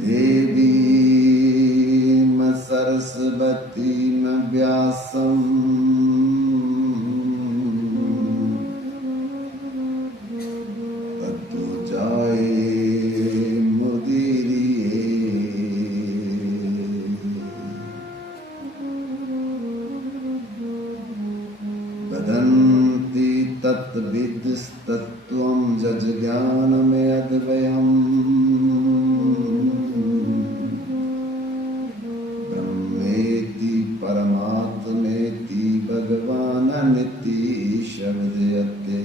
देवीं सरस्वतीं व्यासं ततो जयमुदीरये। वदन्ति तत्विदस्तत्त्वं जज्ञानमयद्वयम् ब्रह्मेति परमात्मेति भगवाननिति शब्दयते।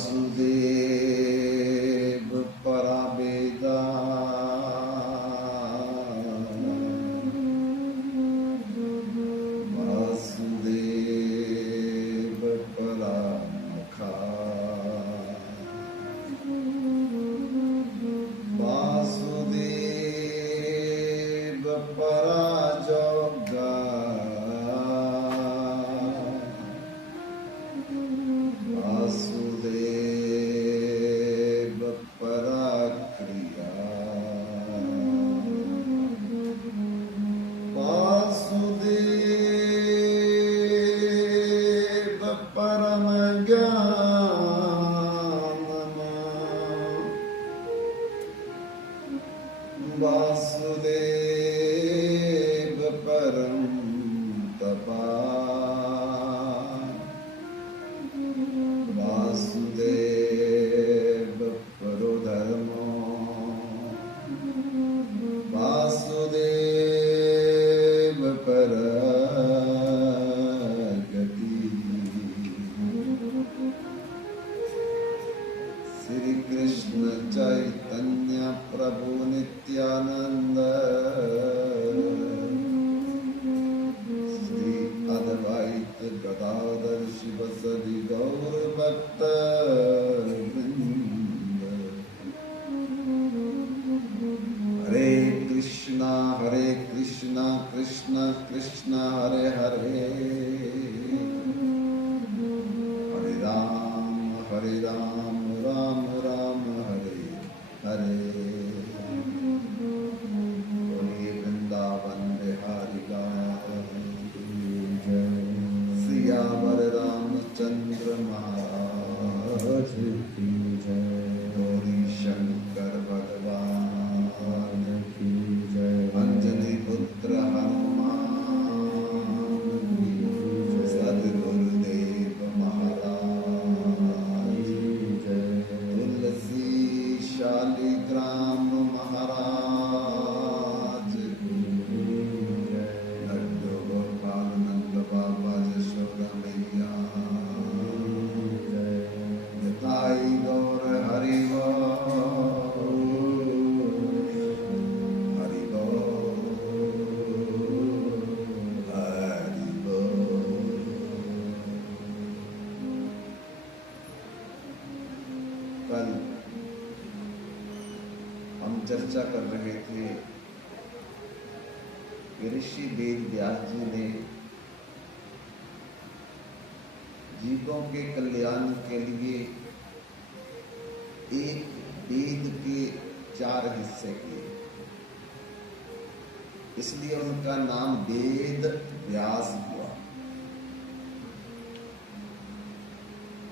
वासुदेव परावेदा वासुदेव परामुखा वासुदेव पराजोगा वासुदेव पराक्रिया वासुदेव परम ज्ञानम वासुदेव परम तपा वासुदेव परो धर्मो वासुदेव पर गति। श्री कृष्ण चैतन्य प्रभु नित्यानंद श्री अद्वैत गदाधर शिवसदि गौर भक्त वृंद। हरे कृष्णा कृष्ण कृष्ण हरे हरे हरे राम राम राम हरे हरे। बोलिए वृंदावन बिहारी लाल की जय। सियावर रामचंद्र महाराज की जय। गौरी शंकर भगवान की जय। अंजनी पुत्र हनुमान की जय। सद्गुरुदेव महाराज की जय। तुलसी शालिग्राम महाराज की जय। लड्डू गोपाल नंद बाबा यशोदा मैया जताई गौर हरि हरि हरि। कल हम चर्चा कर रहे थे कि ऋषि वेद व्यास जी ने जीवों के कल्याण के लिए एक वेद के 4 हिस्से किए, इसलिए उनका नाम वेद व्यास हुआ।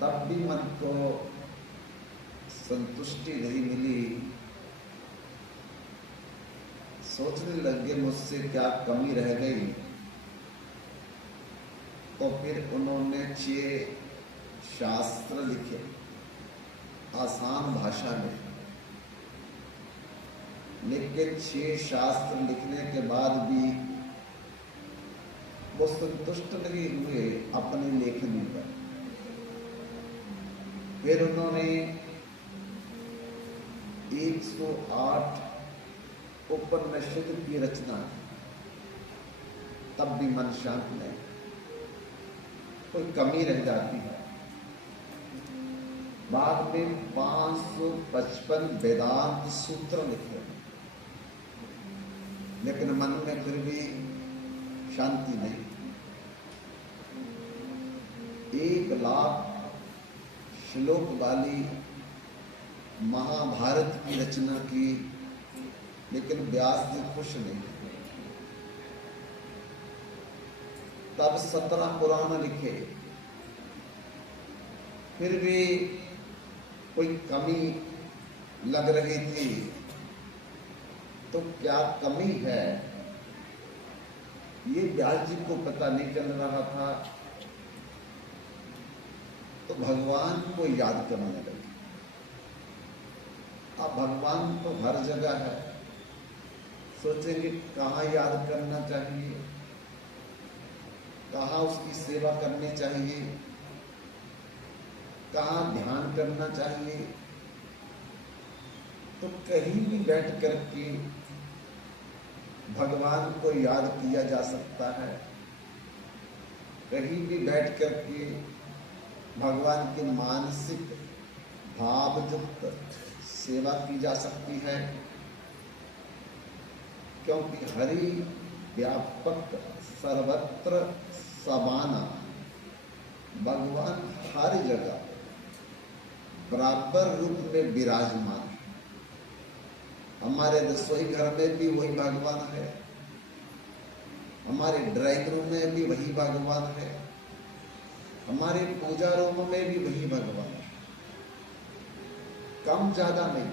तब भी मन को संतुष्टि नहीं मिली, सोचने लगे मुझसे क्या कमी रह गई। तो फिर उन्होंने 6 शास्त्र लिखे आसान भाषा में, लेकिन 6 शास्त्र लिखने के बाद भी वो संतुष्ट नहीं हुए अपनी लेखनी पर। फिर उन्होंने 108 उपनिषद की रचना, तब भी मन शांत नहीं, कोई कमी रह जाती है। बाद में 555 वेदांत सूत्र लिखे, लेकिन मन में फिर भी शांति नहीं। 1,00,000 श्लोक वाली महाभारत की रचना की, लेकिन व्यास जी खुश नहीं। तब 17 पुराण लिखे, फिर भी कोई कमी लग रही थी। तो क्या कमी है, ये व्यास जी को पता नहीं चल रहा था। तो भगवान को याद करने लगे। अब भगवान तो हर जगह है, सोचेंगे कहाँ याद करना चाहिए, कहाँ उसकी सेवा करनी चाहिए, कहाँ ध्यान करना चाहिए। तो कहीं भी बैठ करके भगवान को याद किया जा सकता है, कहीं भी बैठ करके भगवान की मानसिक भावयुक्त सेवा की जा सकती है, क्योंकि हरि व्यापक सर्वत्र समाना, भगवान हर जगह बराबर रूप में विराजमान है। हमारे रसोई घर में भी वही भगवान है, हमारे ड्राइंग रूम में भी वही भगवान है, हमारे पूजा रूम में भी वही भगवान है। कम ज्यादा नहीं,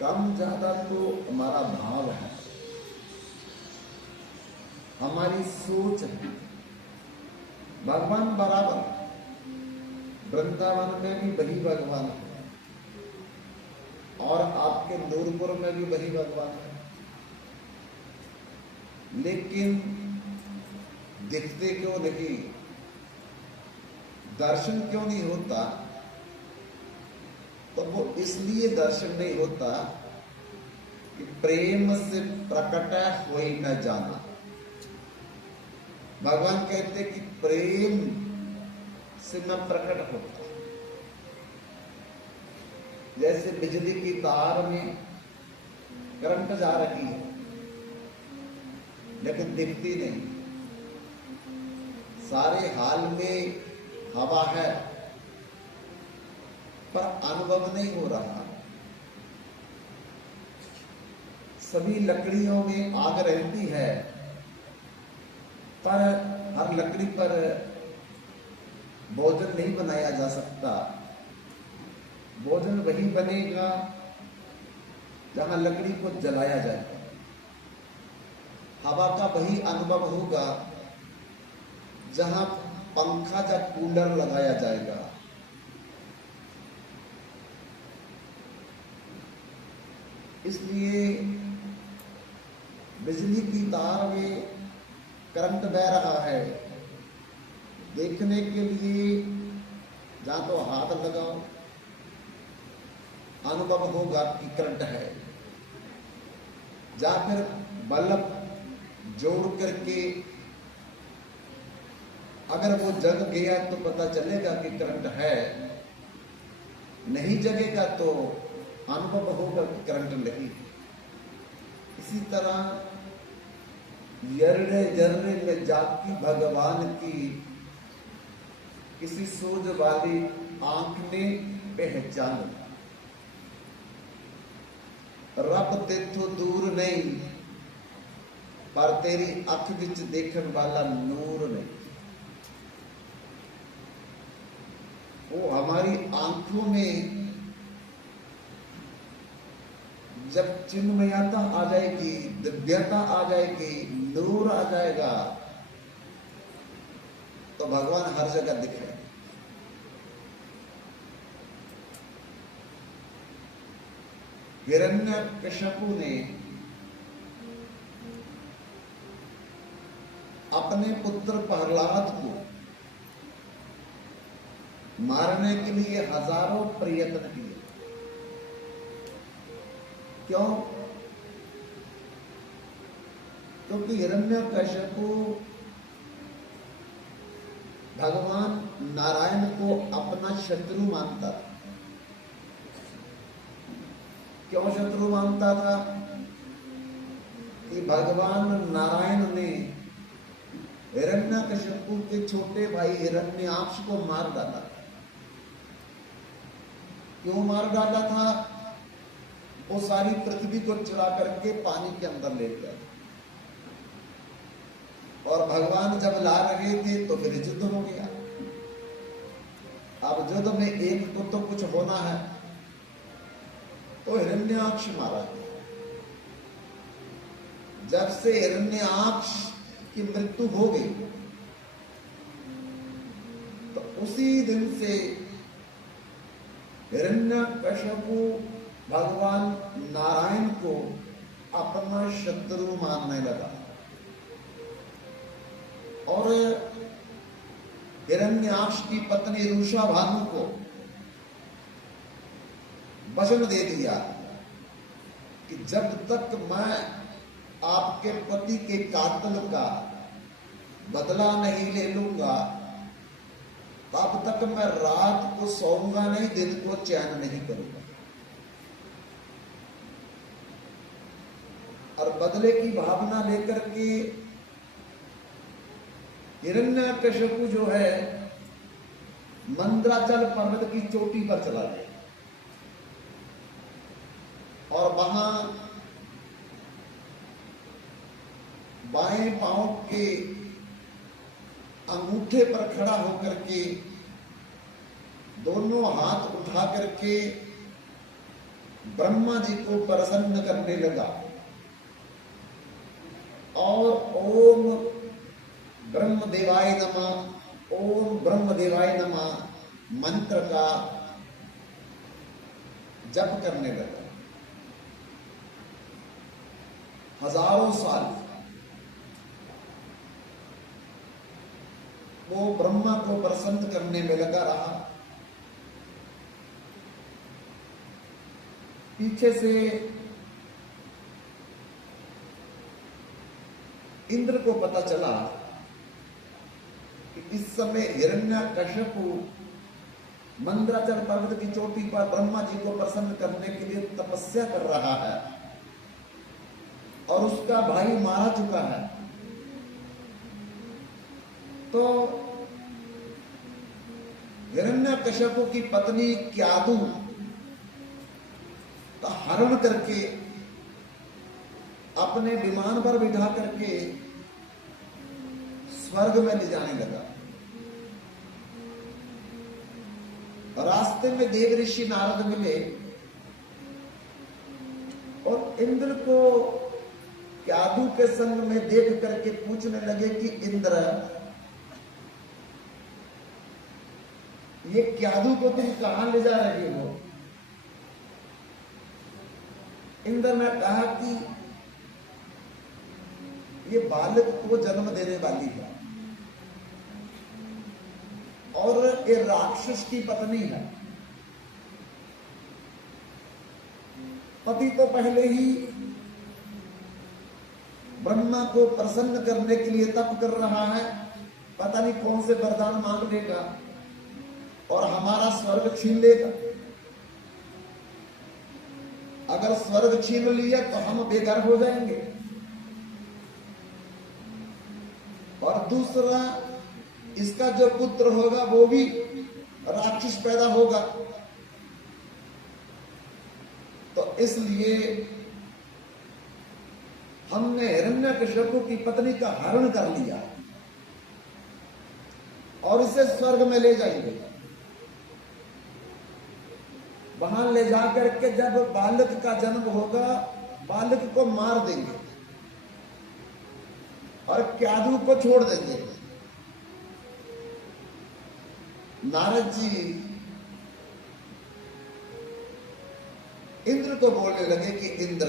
कम ज्यादा तो हमारा भाव है, हमारी सोच है। भगवान बराबर, वृंदावन में भी वही भगवान है और आपके नूरपुर में भी वही भगवान है, लेकिन दिखते क्यों नहीं, दर्शन क्यों नहीं होता? तो वो इसलिए दर्शन नहीं होता कि प्रेम से प्रकट होई न जाना। भगवान कहते कि प्रेम से न प्रकट होता। जैसे बिजली की तार में करंट जा रही है, लेकिन दिखती नहीं, सारे हाल में हवा है पर अनुभव नहीं हो रहा। सभी लकड़ियों में आग रहती है, पर हर लकड़ी पर भोजन नहीं बनाया जा सकता। भोजन वही बनेगा जहां लकड़ी को जलाया जाएगा। हवा का वही अनुभव होगा जहां पंखा या कूलर लगाया जाएगा। इसलिए बिजली की तार में करंट बह रहा है, देखने के लिए जहां तो हाथ लगाओ, अनुभव होगा कि करंट है। या फिर बल्ब जोड़ करके अगर वो जग गया तो पता चलेगा कि करंट है, नहीं जगेगा तो अनुभव होगा कि करंट नहीं। इसी तरह यर्रे जर्रे में जाती भगवान की किसी सोच वाली आंख ने पहचान। रब तेथों दूर नहीं, पर तेरी अख विच देखने वाला नूर नहीं। वो हमारी आंखों में जब चिन्मयता आ जाएगी, दिव्यता आ जाएगी, नूर आ जाएगा, तो भगवान हर जगह दिखेगा। हिरण्यकशिपु ने अपने पुत्र प्रहलाद को मारने के लिए हजारों प्रयत्न किए। क्यों? क्योंकि हिरण्यकशिपु भगवान नारायण को अपना शत्रु मानता था। क्यों शत्रु मानता था? कि भगवान नारायण ने हिरण्यकशिपु के छोटे भाई हिरण्याक्ष को मार डाला। क्यों मार डाला था? वो सारी पृथ्वी को चला करके पानी के अंदर ले गया और भगवान जब ला रहे थे तो फिर युद्ध हो गया। अब युद्ध में एक को तो कुछ होना है, तो हिरण्याक्ष मारा गया। जब से हिरण्याक्ष की मृत्यु हो गई तो उसी दिन से हिरण्यकशिपु भगवान नारायण को अपना शत्रु मानने लगा और हिरण्याक्ष की पत्नी रूषा भानु को वचन दे दिया कि जब तक मैं आपके पति के कातल का बदला नहीं ले लूंगा तब तक मैं रात को सोऊंगा नहीं, दिन को चैन नहीं करूंगा। और बदले की भावना लेकर के हिरण्यकशिपु जो है मंद्राचल पर्वत की चोटी पर चला गया और वहां बाएं पांव के अंगूठे पर खड़ा होकर के दोनों हाथ उठा करके ब्रह्मा जी को प्रसन्न करने लगा और ओम ब्रह्मदेवाय नमः, ओम ब्रह्मदेवाय नमः मंत्र का जप करने लगा। हजारों साल वो ब्रह्मा को प्रसन्न करने में लगा रहा। पीछे से इंद्र को पता चला कि इस समय हिरण्यकशिपु मंद्राचल पर्वत की चोटी पर ब्रह्मा जी को प्रसन्न करने के लिए तपस्या कर रहा है और उसका भाई मारा चुका है। तो हिरण्यकशिपु की पत्नी क्यादु का हरण करके अपने विमान पर बिठा करके स्वर्ग में ले जाने लगा। रास्ते में देव ऋषि नारद मिले और इंद्र को क्यादु के संग में देख करके पूछने लगे कि इंद्र, ये क्यादु को तुम कहां ले जा रहे हो? इंद्र ने कहा कि ये बालक को जन्म देने वाली है और ये राक्षस की पत्नी है। पति तो पहले ही ब्रह्मा को प्रसन्न करने के लिए तप कर रहा है, पता नहीं कौन से वरदान मांग लेगा और हमारा स्वर्ग छीन लेगा। अगर स्वर्ग छीन लिया तो हम बेघर हो जाएंगे और दूसरा इसका जो पुत्र होगा वो भी राक्षस पैदा होगा। तो इसलिए हमने हिरण्यकशिपु की पत्नी का हरण कर लिया और इसे स्वर्ग में ले जाएंगे। वहां ले जाकर के जब बालक का जन्म होगा बालक को मार देंगे और क्यादु को छोड़ देंगे। नारद जी इंद्र को बोलने लगे कि इंद्र,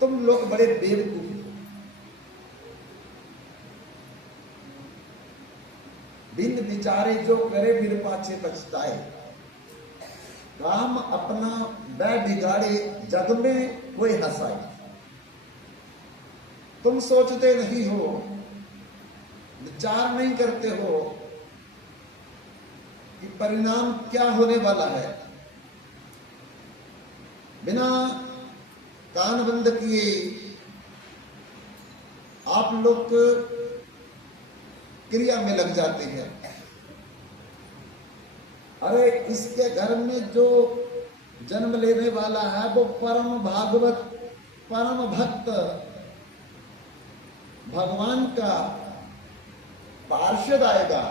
तुम लोग बड़े बेवकूफ हो, बिन विचारे जो करे फिर पाछे पछताए। काम अपना बै बिगाड़े जग में कोई हंसाए। तुम सोचते नहीं हो, विचार नहीं करते हो कि परिणाम क्या होने वाला है। बिना कान बंद किए आप लोग क्रिया में लग जाते हैं। अरे इसके घर में जो जन्म लेने वाला है वो परम भागवत, परम भक्त, भगवान का पार्षद आएगा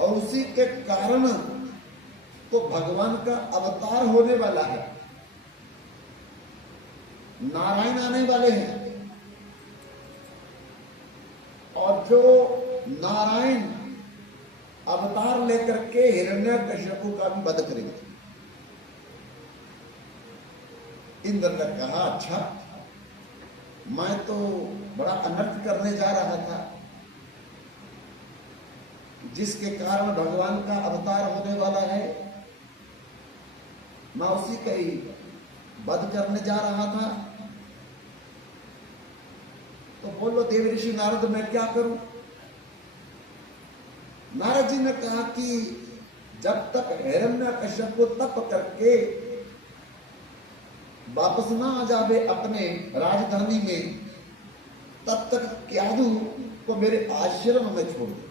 और उसी के कारण तो भगवान का अवतार होने वाला है। नारायण आने वाले हैं और जो नारायण अवतार लेकर के हिरण्यकश्यपु का भी वध करेंगे। इंद्र ने कहा, अच्छा मैं तो बड़ा अनर्थ करने जा रहा था, जिसके कारण भगवान का अवतार होने वाला है, मैं उसी का ही वध करने जा रहा था। तो बोलो देव ऋषि नारद, मैं क्या करूं? नारद जी ने कहा कि जब तक हिरण्यकश्यप को तप करके वापस ना आ जावे अपने राजधानी में, तब तक क्यादू को मेरे आश्रम में छोड़ दो।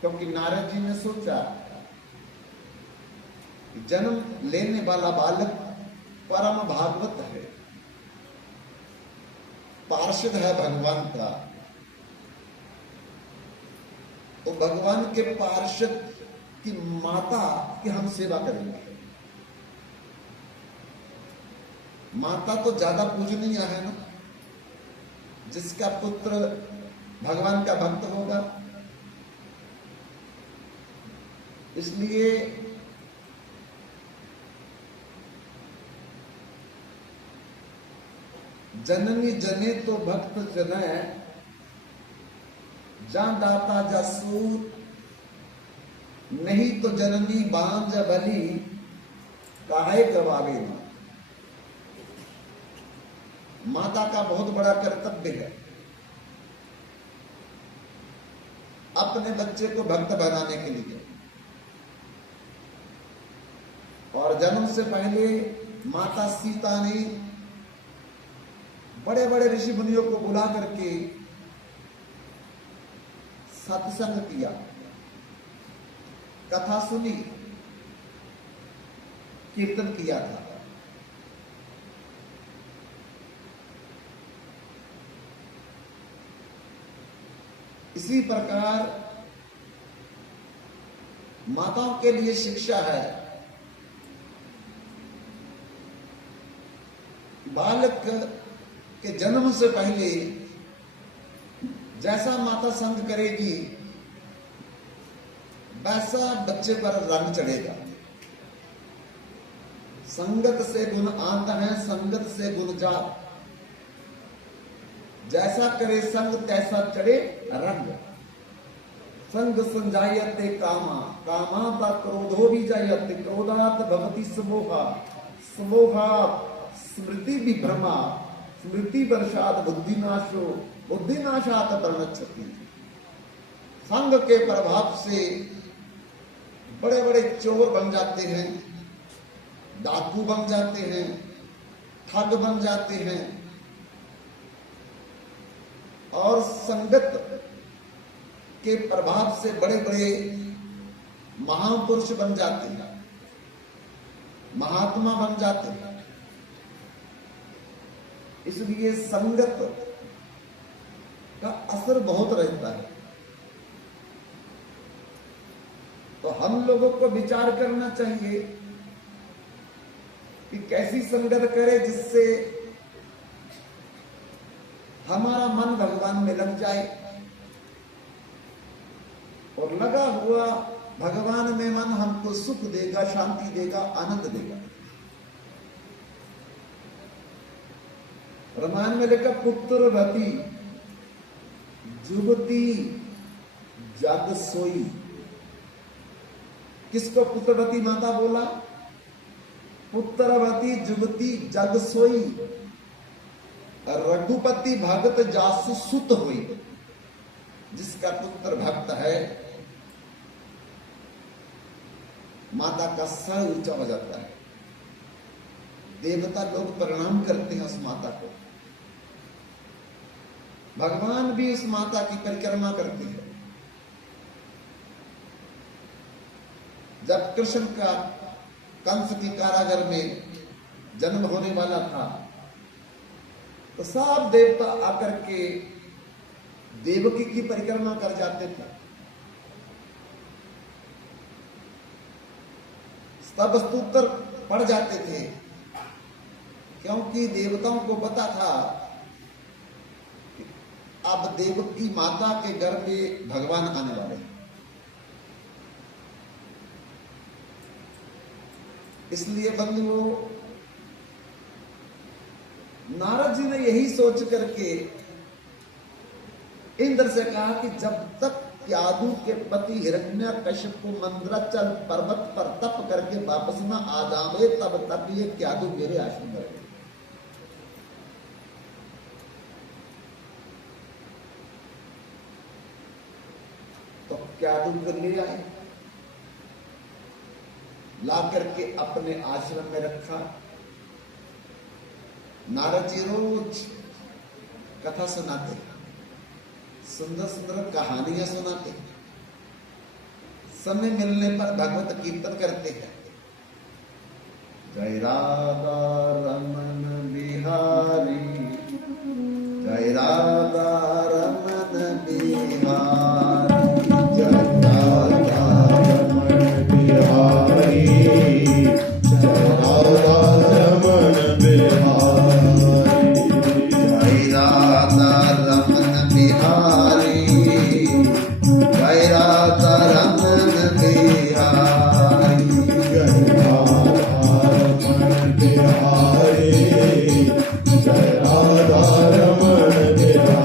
क्योंकि नारद जी ने सोचा कि जन्म लेने वाला बालक परम भागवत है, पार्षद है भगवान का, तो भगवान के पार्षद की माता की हम सेवा करेंगे। माता तो ज्यादा पूजनीय है ना, जिसका पुत्र भगवान का भक्त होगा। इसलिए जननी जने तो भक्त जने, जान दाता जासूर, नहीं तो जननी बांझ बली, काहे गवावे ना। माता का बहुत बड़ा कर्तव्य है अपने बच्चे को भक्त बनाने के लिए। और जन्म से पहले माता सीता ने बड़े बड़े ऋषि मुनियों को बुला करके सत्संग किया, कथा सुनी, कीर्तन किया था। इसी प्रकार माताओं के लिए शिक्षा है। बालक के जन्म से पहले जैसा माता संग करेगी वैसा बच्चे पर रंग चढ़ेगा। संगत से गुण आता है, संगत से गुण जात। जैसा करे संग तैसा चढ़े रंग। संग संजायते कामा, कामाता क्रोधो भी जायते, क्रोधात भवति समोहा, समोहात स्मृति विभ्रमा, स्मृति वर्षात बुद्धिनाशो, बुद्धिनाशात वर्णच्छति। संग के प्रभाव से बड़े बड़े चोर बन जाते हैं, डाकू बन जाते हैं, ठग बन जाते हैं और संगत के प्रभाव से बड़े बड़े महापुरुष बन जाते हैं, महात्मा बन जाते हैं। इसलिए संगत का असर बहुत रहता है। तो हम लोगों को विचार करना चाहिए कि कैसी संगत करे जिससे हमारा मन भगवान में लग जाए और लगा हुआ भगवान में मन हमको सुख देगा, शांति देगा, आनंद देगा। रामायण में लिखा पुत्रवती जुवती जग सोई। किसको पुत्रवती माता बोला? पुत्रवती जुवती जग सोई, रघुपति भगत जासु सुत हुई। जिसका पुत्र भक्त है माता का सर ऊंचा हो जाता है। देवता लोग प्रणाम करते हैं उस माता को, भगवान भी उस माता की परिक्रमा करते हैं। जब कृष्ण का कंस की कारागार में जन्म होने वाला था तो सब देवता आकर के देवकी की परिक्रमा कर जाते थे। सब स्तुति पढ़ जाते थे, क्योंकि देवताओं को पता था कि अब देवकी माता के गर्भ में भगवान आने वाले हैं। इसलिए बंधुओं, नारद जी ने यही सोच करके इंद्र से कहा कि जब तक क्यादु के पति हिरण्यकश्यप को मंदराचल पर्वत पर तप करके वापस न आ जावे, तब तक ये क्यादु मेरे आश्रम में रहे। तो क्यादु को ले आए, ला करके अपने आश्रम में रखा। नारद जी रोज कथा सुनाते, सुंदर सुंदर कहानियां सुनाते, समय मिलने पर भगवत कीर्तन करते हैं। जय राधा रमन बिहारी, जय राधा रमन बिहारी, जय राधा रमन बिहारी, जय राधा रमन बिहारी, जय राधा रमन बिहारी, जय राधा रमन बिहारी, जय राधा रमन बिहारी, जय राधा रमन बिहारी।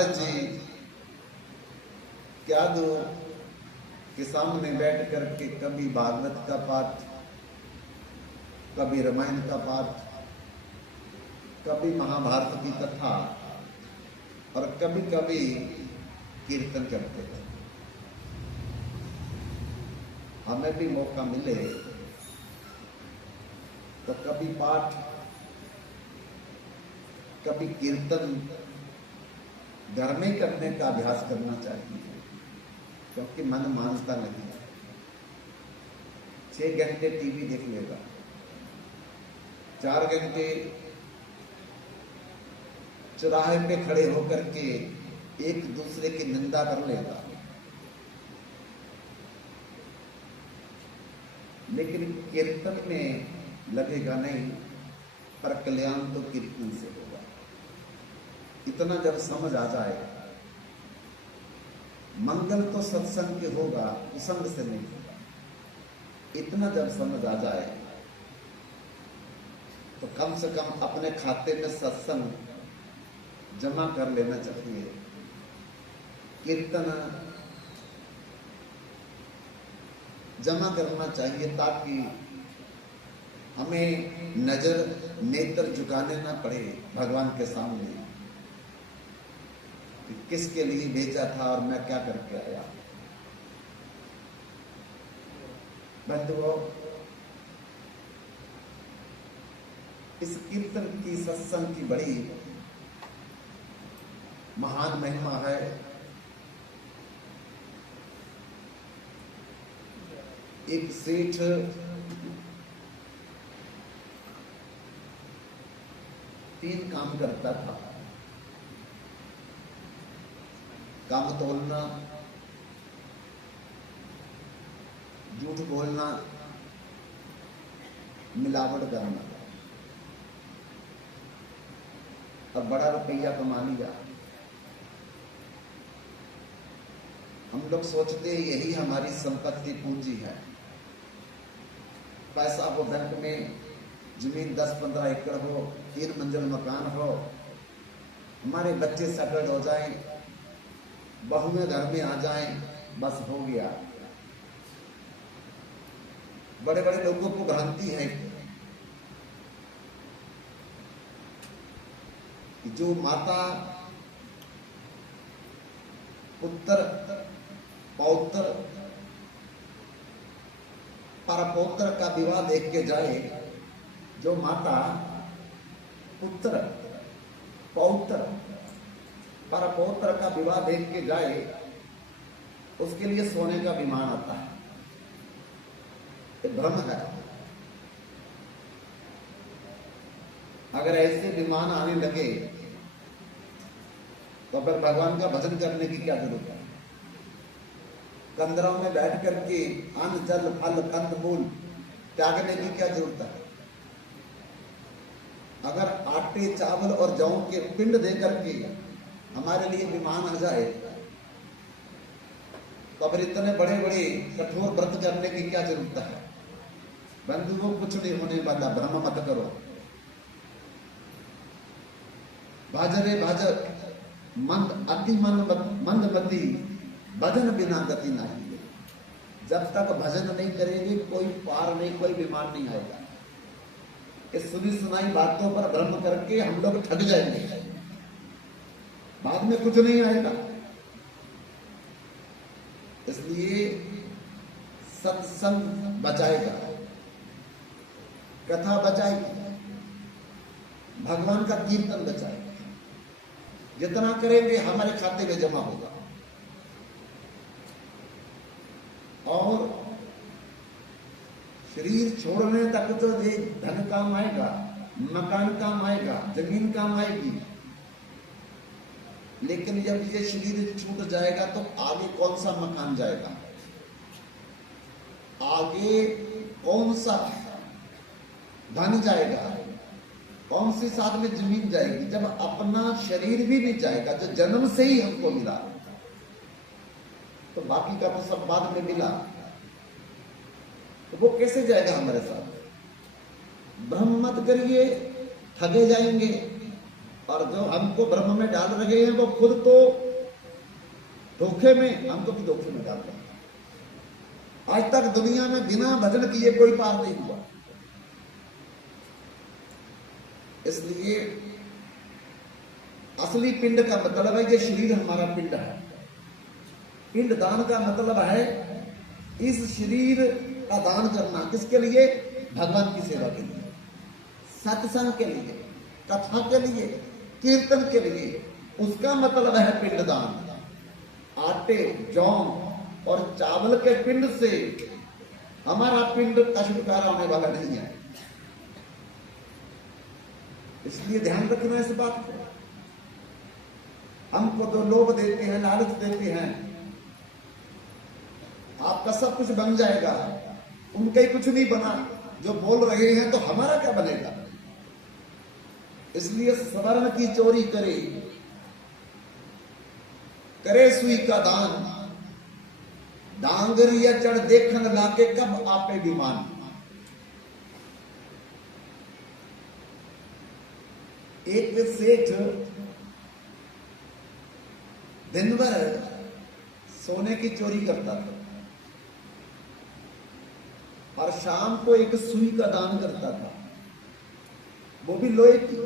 महाराज जी क्या दो के सामने बैठ करके कभी भागवत का पाठ, कभी रामायण का पाठ, कभी महाभारत की कथा और कभी कभी कीर्तन करते थे। हमें भी मौका मिले तो कभी पाठ, कभी कीर्तन घर में करने का अभ्यास करना चाहिए, क्योंकि मन मानता नहीं। 6 घंटे टीवी देख लेगा, 4 घंटे चौराहे पे खड़े होकर के एक दूसरे की निंदा कर लेगा, लेकिन कीर्तन में लगेगा नहीं। पर कल्याण तो कीर्तन से होगा। इतना जब समझ आ जाए, मंगल तो सत्संग के होगा, कुसंग से नहीं होगा। इतना जब समझ आ जाए तो कम से कम अपने खाते में सत्संग जमा कर लेना चाहिए। कीर्तन जमा करना चाहिए, ताकि हमें नजर नेत्र झुकाने ना पड़े भगवान के सामने कि किसके लिए भेजा था और मैं क्या करके आया। बंधुओं, इस कीर्तन की, सत्संग की बड़ी महान महिमा है। एक सेठ तीन काम करता था। काम तोलना, झूठ बोलना, मिलावट करना। अब बड़ा रुपया कमा लिया। हम लोग सोचते हैं यही हमारी संपत्ति, पूंजी है। पैसा हो बैंक में, जमीन 10-15 एकड़ हो, 3 मंजिल मकान हो, हमारे बच्चे सेटल्ड हो जाएं, बहुएं घर में आ जाएं, बस हो गया। बड़े बड़े लोगों को भ्रांति है कि जो माता पुत्र पौत्र परपौत्र का विवाह देख के जाए, जो माता पुत्र पौत्र परपौत्र का विवाह देख के जाए, उसके लिए सोने का विमान आता है। ये भ्रम है। अगर ऐसे विमान आने लगे तो फिर भगवान का भजन करने की क्या जरूरत है। कंदरों में बैठ करके अन्न जल फल कंद मूल त्यागने की क्या जरूरत है। अगर आटे चावल और जौ के पिंड दे करके हमारे लिए विमान आ जाए तो फिर इतने बड़े बड़े कठोर व्रत करने की क्या जरूरत है। बंधुओं, कुछ नहीं होने वाला, भ्रम मत करो। भाजरे भाज मंद अति मंदमती भजन बिना गति नहीं। जब तक भजन नहीं करेंगे कोई पार नहीं, कोई विमान नहीं आएगा। इस सुनी सुनाई बातों पर भ्रम करके हम लोग ठग जाएंगे, बाद में कुछ नहीं आएगा। इसलिए सत्संग बचाएगा, कथा बचाएगी, भगवान का कीर्तन बचाएगा। जितना करेंगे हमारे खाते में जमा होगा। और शरीर छोड़ने तक तो ये धन काम आएगा, मकान काम आएगा, जमीन काम आएगी, लेकिन जब ये शरीर छूट जाएगा तो आगे कौन सा मकान जाएगा, आगे कौन सा धन जाएगा, कौन सी साथ में जमीन जाएगी। जब अपना शरीर भी नहीं जाएगा जो जन्म से ही हमको मिला, तो बाकी का तो सब बाद में मिला, तो वो कैसे जाएगा हमारे साथ। भ्रम मत करिए, ठगे जाएंगे और जो हमको भ्रम में डाल रहे हैं वो खुद तो धोखे में, हमको भी धोखे में डाल रहे हैं। आज तक दुनिया में बिना भजन किए कोई पार नहीं हुआ। इसलिए असली पिंड का मतलब है, ये शरीर हमारा पिंड है। पिंड दान का मतलब है इस शरीर का दान करना। किसके लिए? भगवान की सेवा के लिए, सत्संग के लिए, कथा के लिए, कीर्तन के लिए। उसका मतलब है पिंड दान। आटे, जौ और चावल के पिंड से हमारा पिंड का छुटकारा होने वाला नहीं है। इसलिए ध्यान रखना इस बात को। हमको तो लोभ देते हैं, लालच देते हैं, आपका सब कुछ बन जाएगा, उनका ही कुछ नहीं बना। जो बोल रहे हैं तो हमारा क्या बनेगा? इसलिए स्वर्ण की चोरी करे, करे सुई का दान, डांगरिया चढ़ देखन लाके कब आपे विमान। एक सेठ दिन भर सोने की चोरी करता था और शाम को एक सुई का दान करता था, वो भी लोहे की।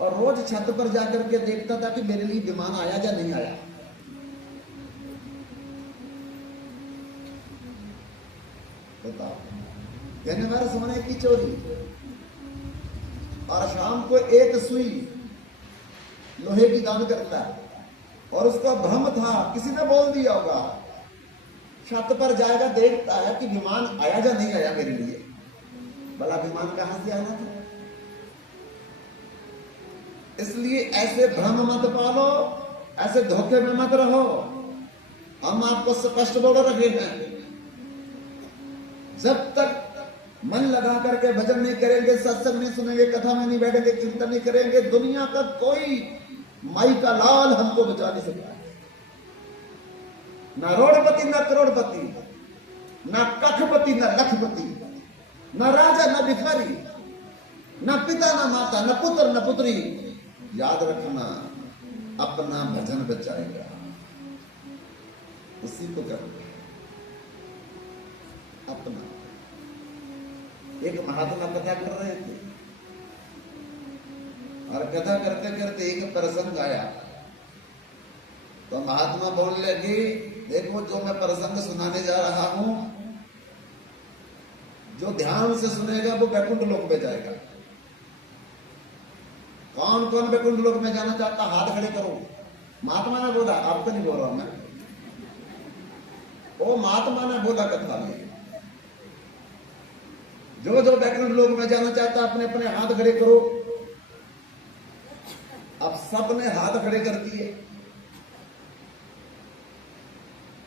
और रोज छत पर जाकर के देखता था कि मेरे लिए विमान आया या नहीं आया। बताओ, दिन भर सोने की चोरी और शाम को एक सुई लोहे की दान करता है। और उसका भ्रम था, किसी ने बोल दिया होगा, छत पर जाएगा, देखता है कि विमान आया या नहीं आया मेरे लिए। भला विमान कहां से आना था? इसलिए ऐसे भ्रम मत पालो, ऐसे धोखे में मत रहो। हम आपको स्पष्ट बोल रहे हैं, जब तक मन लगा करके भजन नहीं करेंगे, सत्संग नहीं सुनेंगे, कथा में नहीं बैठेंगे, कीर्तन नहीं करेंगे, दुनिया का कोई माई का लाल हमको बचा नहीं सकता। ना रोडपति, ना करोड़पति, ना कखपति, ना लखपति, ना राजा, ना भिखारी, ना पिता, ना माता, ना पुत्र, ना पुत्री। याद रखना, अपना भजन बचाएगा, उसी को करोगे अपना। एक महात्मा कथा कर रहे थे और कथा करते करते एक प्रसंग आया तो महात्मा बोलने लगे, देखो जो मैं प्रसंग सुनाने जा रहा हूं, जो ध्यान से सुनेगा वो वैकुंठ लोक में जाएगा। कौन कौन वैकुंठ लोक में जाना चाहता, हाथ खड़े करो। महात्मा ने बोला, आपको नहीं बोल रहा मैं, वो महात्मा ने बोला कथा में। जो जो वैकुंठ लोक में जाना चाहता अपने अपने हाथ खड़े करो। अब सबने हाथ खड़े कर दिए।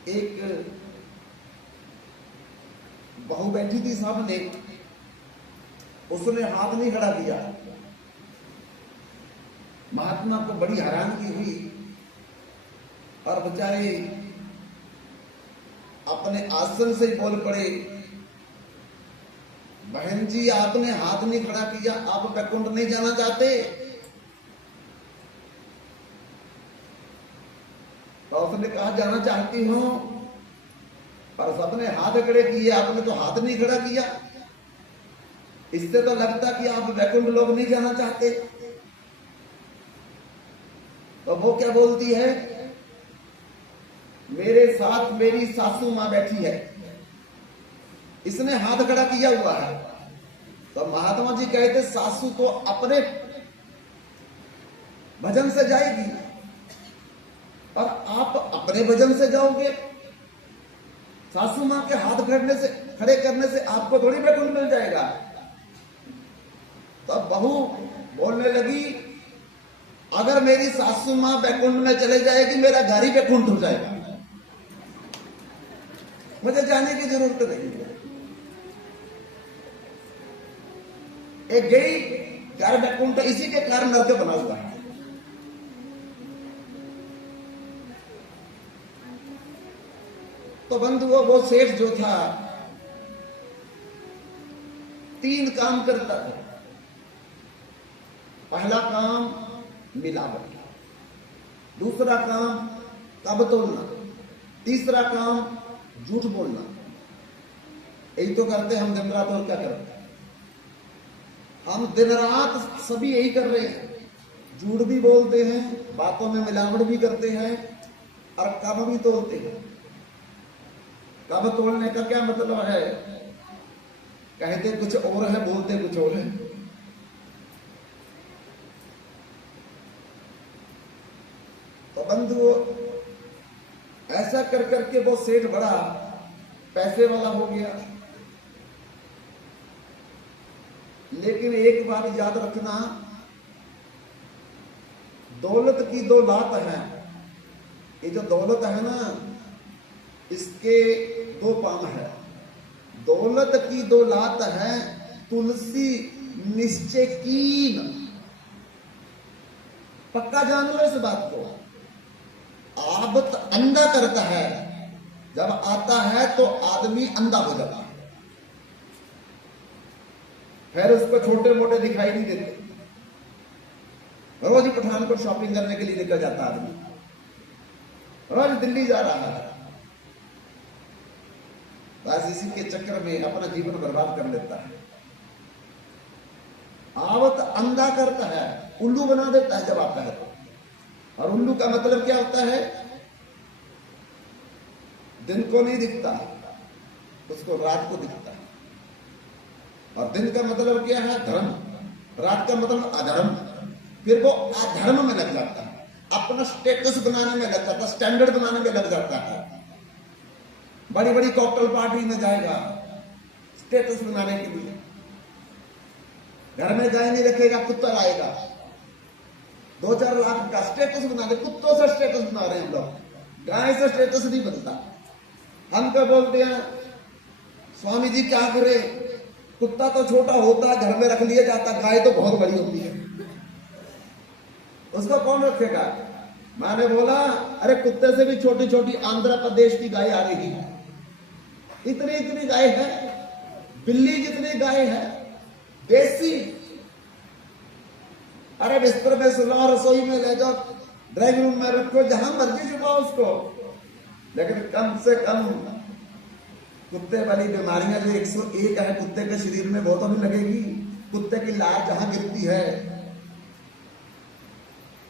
एक बहू बैठी थी सामने, उसने हाथ नहीं खड़ा किया। महात्मा को बड़ी हैरानगी हुई और बेचारे अपने आसन से बोल पड़े, बहन जी आपने हाथ नहीं खड़ा किया, आप वैकुंठ नहीं जाना चाहते? तो उसने कहा जाना चाहती हूं, पर सबने हाथ खड़े किए, आपने तो हाथ नहीं खड़ा किया। इससे तो लगता कि आप वैकुंठ लोक नहीं जाना चाहते। तो वो क्या बोलती है, मेरे साथ मेरी सासू मां बैठी है, इसने हाथ खड़ा किया हुआ है। तो महात्मा जी कहते, सासू तो अपने भजन से जाएगी और आप अपने भजन से जाओगे। सासू मां के हाथ खड़े करने से आपको थोड़ी वैकुंठ मिल जाएगा। तो बहू बोलने लगी, अगर मेरी सासू मां वैकुंठ में चले जाएगी, मेरा घर ही वैकुंठ हो जाएगा, मुझे जाने की जरूरत नहीं है। एक गई, घर वैकुंठ इसी के कारण नरक बना हुआ है। तो बंधुओं, वो सेठ जो था 3 काम करता था। पहला काम मिलावट, दूसरा काम तब तोड़ना, तीसरा काम झूठ बोलना। यही तो करते हम दिन रात, और क्या करते हैं हम दिन रात? सभी यही कर रहे हैं, झूठ भी बोलते हैं, बातों में मिलावट भी करते हैं और कब भी तोड़ते हैं। कब तोड़ने का क्या मतलब है? कहते कुछ और है, बोलते कुछ और है। तो बंधु, ऐसा कर करके वो सेठ बड़ा पैसे वाला हो गया। लेकिन एक बात याद रखना, दौलत की दो लात है। ये जो दौलत है ना, इसके दो पांव है। दौलत की दो लात है, तुलसी निश्चय कीन। पक्का जान लो इस बात को। आबत अंधा करता है, जब आता है तो आदमी अंधा हो जाता है, फिर उसको छोटे मोटे दिखाई नहीं देते। रोज पठानकोट शॉपिंग करने के लिए निकल जाता आदमी, रोज दिल्ली जा रहा है, बस इसी के चक्कर में अपना जीवन बर्बाद कर लेता है। आवत अंधा करता है, उल्लू बना देता है जब आता है तो। और उल्लू का मतलब क्या होता है? दिन को नहीं दिखता, उसको रात को दिखता है। और दिन का मतलब क्या है? धर्म। रात का मतलब अधर्म। फिर वो अधर्म में लग जाता है, अपना स्टेटस बनाने में लग जाता है, स्टैंडर्ड बनाने में लग जाता है। बड़ी बड़ी कॉकटेल पार्टी में जाएगा स्टेटस बनाने के लिए। घर में गाय नहीं रखेगा, कुत्ता लाएगा, 2-4 लाख का स्टेटस बना दे। कुत्तों से स्टेटस बना रहे हैं हम लोग, गाय से स्टेटस नहीं बनता। हम क्या बोलते हैं, स्वामी जी क्या करे, कुत्ता तो छोटा होता है, घर में रख लिया जाता, गाय तो बहुत बड़ी होती है, उसको कौन रखेगा? मैंने बोला, अरे कुत्ते से भी छोटी छोटी आंध्र प्रदेश की गाय आ रही है, इतनी इतनी गाय है, बिल्ली जितनी गाय है, देसी। अरे बिस्तर में सुलाओ, रसोई में ले जाओ, ड्राइंग रूम में रखो, जहां मर्जी छुपाओ उसको। लेकिन कम से कम कुत्ते वाली बीमारियां जो 101 है कुत्ते के शरीर में, वो तो नहीं लगेगी। कुत्ते की लार जहां गिरती है,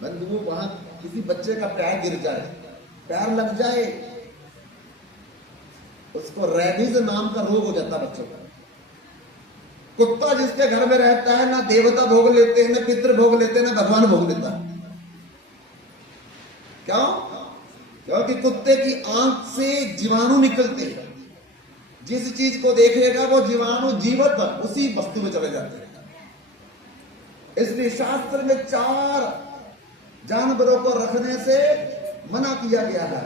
बंधुओं, वहां किसी बच्चे का पैर गिर जाए, पैर लग जाए, उसको रेबीज नाम का रोग हो जाता है बच्चों का। कुत्ता जिसके घर में रहता है, ना देवता भोग लेते हैं, ना पितृ भोग लेते हैं, ना भगवान भोग लेता है। क्यों? क्योंकि कुत्ते की आंख से जीवाणु निकलते हैं, जिस चीज को देखेगा वो जीवाणु जीवत उसी वस्तु में चले जाते हैं। इसलिए शास्त्र में 4 जानवरों को रखने से मना किया गया है।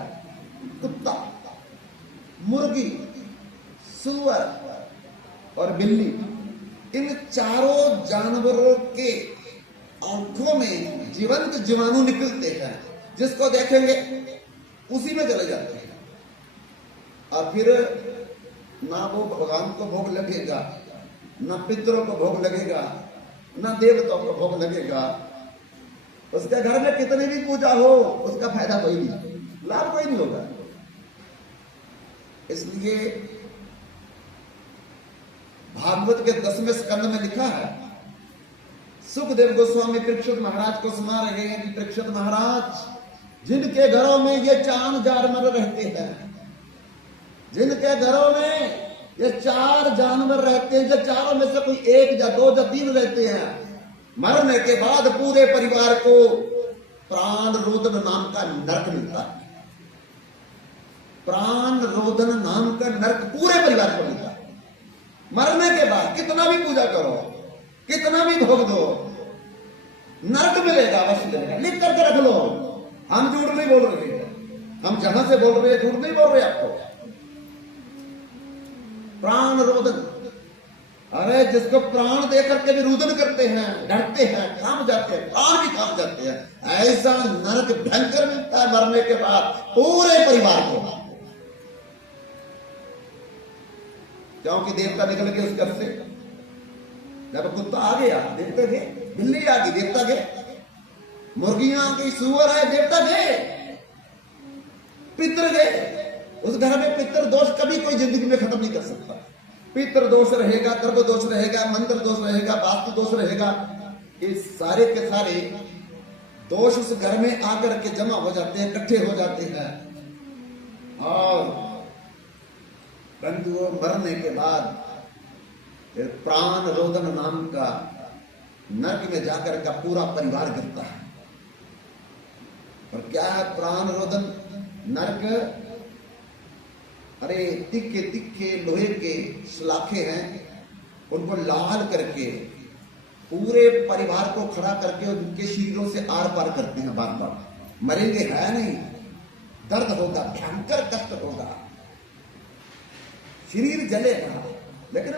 कुत्ता, मुर्गी, सुअर और बिल्ली, इन चारों जानवरों के आंखों में जीवंत जीवाणु निकलते हैं, जिसको देखेंगे उसी में चले जाते हैं। और फिर ना वो भगवान को भोग लगेगा, ना पितरों को भोग लगेगा, ना देवताओं को भोग लगेगा। उसके घर में कितनी भी पूजा हो, उसका फायदा कोई नहीं, लाभ कोई नहीं होगा। इसलिए भागवत के 10वें स्कंद में लिखा है, सुखदेव गोस्वामी परीक्षित महाराज को सुना रहे हैं कि परीक्षित महाराज, जिनके घरों में ये 4 जानवर रहते हैं, जिनके घरों में ये 4 जानवर रहते हैं, जो चारों में से कोई 1 या 2 या 3 रहते हैं, मरने के बाद पूरे परिवार को प्राण रोदन नाम का नरक मिलता है। प्राण रोदन नाम का नरक पूरे परिवार को मिलता है। मरने के बाद कितना भी पूजा करो, कितना भी भोग दो, नरक मिलेगा, अवश्य मिलेगा। लिख करके रख लो। हम झूठ नहीं बोल रहे, हम जहां से बोल रहे हैं झूठ नहीं बोल रहे आपको। प्राण रोदन, अरे जिसको प्राण दे करके भी रुदन करते हैं, डरते हैं, काम जाते हैं, प्राण भी काम जाते हैं, ऐसा नरक भयंकर मिलता है मरने के बाद पूरे परिवार को। क्योंकि देवता निकल गए उस घर से। जब कुत्ता आ गया, देखते थे बिल्ली आ गई, देवता गए। मुर्गियां आ गई, सुअर है, देवता गए। पितर गए। उस घर में पितर दोष कभी कोई जिंदगी में खत्म नहीं कर सकता। पितर दोष रहेगा, गर्भ दोष रहेगा, मंत्र दोष रहेगा, वास्तु दोष रहेगा। ये सारे के सारे दोष उस घर में आकर के जमा हो जाते हैं, इकट्ठे हो जाते हैं। और परंतु वो मरने के बाद फिर प्राण रोदन नाम का नरक में जाकर का पूरा परिवार गिरता है। और क्या है प्राण रोदन नरक? अरे तिक्के तिक्के लोहे के सलाखे हैं, उनको लाल करके पूरे परिवार को खड़ा करके उनके शरीरों से आर पार करते हैं। बार बार मरेंगे है नहीं, दर्द होगा, भयंकर कष्ट होगा, शरीर जलेगा, लेकिन